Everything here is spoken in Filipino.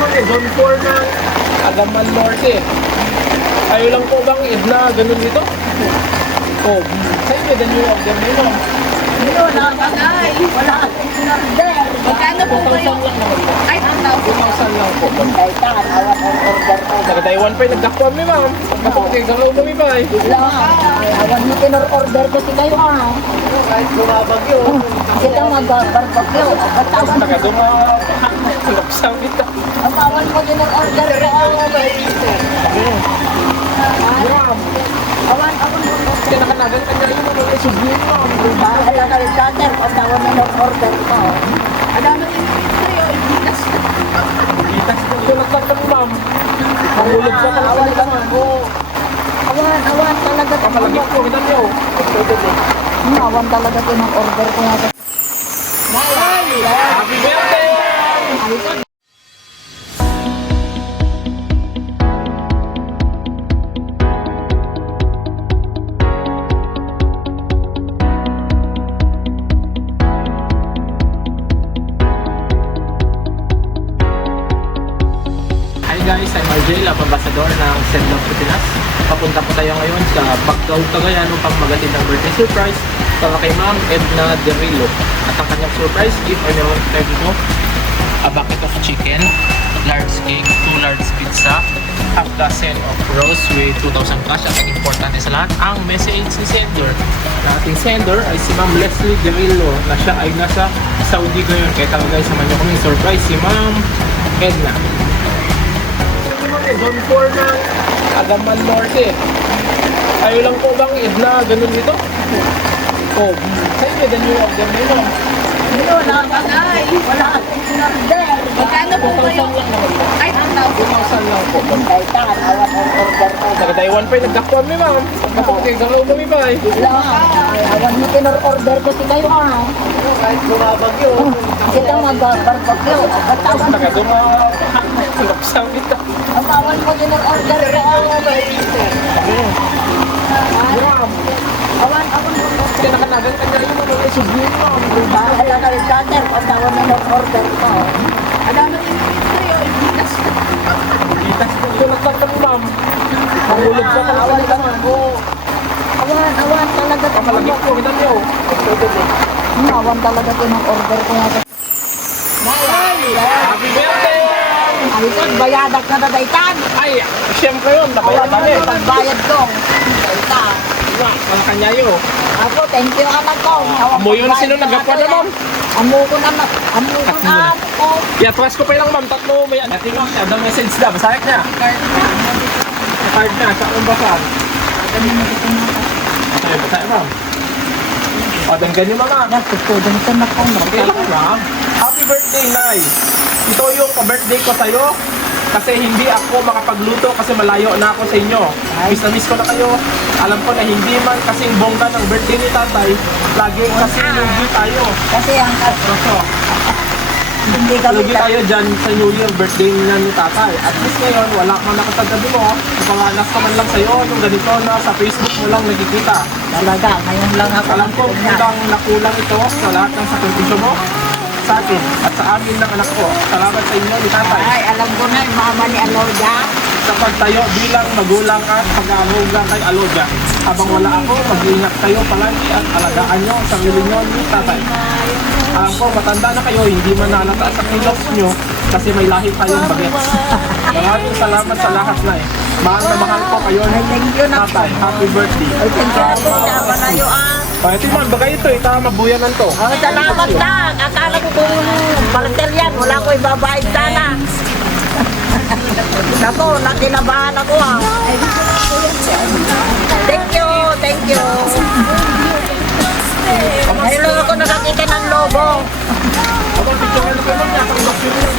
Zone 4 ng Agaman Norte. Kayo lang po bang Edna ganun dito? Oh, sa'yo ba new order na yun? Wala bagay. Wala akong order. Magkano po 2,000 kayo? lang naman po. Ay, 2,000 lang po. Ay, tan. Awan ang order ko. Nagdaywan pa yung nagdakuan mi ma'am. Bakit kayo galaw kami ba eh? Wala. Ay, awan mo tinor-order ko si kayo ah. Kahit bumabagyo. Kita mag-barbecue. Batawan mo. Nagaduma. Luksang kita. Ang awan mo tinor-order ko ah. Ma'am. Awan mo. Kaya nakanagan ka na yung mga isugin ma'am. Bahala ka rin cutter. Batawan mo ng order ko. Adama yung kayo. Ibitas. Itas ko sulat lang kami ma'am. Mahulog ka talaga Awan nila ma'am. Awan talaga. Kapalagip ko. Kita niyo. Awan talaga tinor-order ko nga. Happy birthday! Hi guys, I'm RJ, Ambassador ng Sendlove Pilipinas. Papunta po tayo ngayon sa Bacau, Cagayan upang magatid ng birthday surprise para kay Ma'am Edna Derilo. At ang kanyang surprise gift ay meron tayo dito a bucket of chicken, large cake, 2 large pizza, half dozen of rose with 2,000 cash. At ang importante sa lahat, ang message ni sender. Na ating sender ay si Ma'am Leslie Derilo na siya ay nasa Saudi ngayon. Kaya tawag guys, samahan niyo kami surprise si Ma'am Edna. Zone 4 ng Agaman Norte. Kayo lang po bang Edna ganun dito? Oh, sa'yo ba new order na yun? Wala bagay. Wala akong order. Magkano po kayo? 2,000 lang naman po. Ay, 2,000 lang po. Ay, tan. Awan ang order ko. Nagdaywan pa yung nagdakuan mi ma'am. Bakit kayo galaw kami ba eh? Wala. Ay, awan mo tinor-order ko si kayo ah. Kahit bumabagyo. Kita mag-barbecue. Batawan mo. Nagaduma. Luksang kita. Ang awan mo tinor-order ko ah. Ma'am. Awan mo. Kaya nakanagan ka na yung mga isugin ma'am. Bahala ka rin cutter. Batawan mo ng order ko. Adama yung kayo. Ibitas. Itas ko sulat lang kami ma'am. Mahulog ka talaga nila ma'am. Awan talaga. Kapalagip ko. Kita niyo. Awan talaga tinor-order ko nga. Happy birthday! Ayun, bayadak na dadaytan. Ay, siyempre yun. Nabayadan eh. Pagbayad ko. Ito. Ang kanya yun. Ako, thank you anak ko. Amo yun sino nagapwa na ma'am? Amo ko naman. Amo ko. Iatras ko pa lang ma'am, tatlo may ating ma'am, ada message na, basahin niya. Card na, sa akong basahan. Basahin ma'am. O, then ganyan mama. Nagtutudong sa nakong. Okay lang ma'am. Happy birthday, Nay. Ito yung pa-birthday ko sa'yo. Kasi hindi ako makapagluto kasi malayo na ako sa inyo. Miss na miss ko na kayo. Alam ko na hindi man kasing bongga ng birthday ni tatay. Lagi kasing lugi tayo. Kasi ang So, hindi kami lugi tayo dyan sa New Year birthday na ni tatay. At least ngayon, wala kang nakasagabi mo. Panganak ko man lang sa'yo nung ganito na sa Facebook mo lang nakikita. talaga. Ngayon lang ako. Alam ko kulang nakulang ito sa lahat ng sakripisyo mo sa akin at sa amin ng anak ko. Salamat sa inyo ni tatay. Ay, alam ko na yung mama ni Alodia. Sa pagtayo bilang magulang at pag-aaruga kay Alodia. Habang wala ako, mag-iingat kayo palagi at alagaan nyo ang sarili nyo ni tatay. Alam ko, matanda na kayo, hindi man nalata sa kilos nyo kasi may lahi kayong bagets. Maraming salamat sa lahat na eh. Mahal na mahal ko kayo ni Thank you na po. tatay. Happy birthday. Ay, thank you na po. Tama na yun ah. Ito man, bagay ito, tama buyanan to. Oh, salamat lang. Akala ko kung partel yan, wala ko ibabayad sana. Ako, nakinabahan ako ah. Thank you, thank you. Ngayon ako nakakita ng lobo. Ako, picture ka na kayo, natanggap yun yung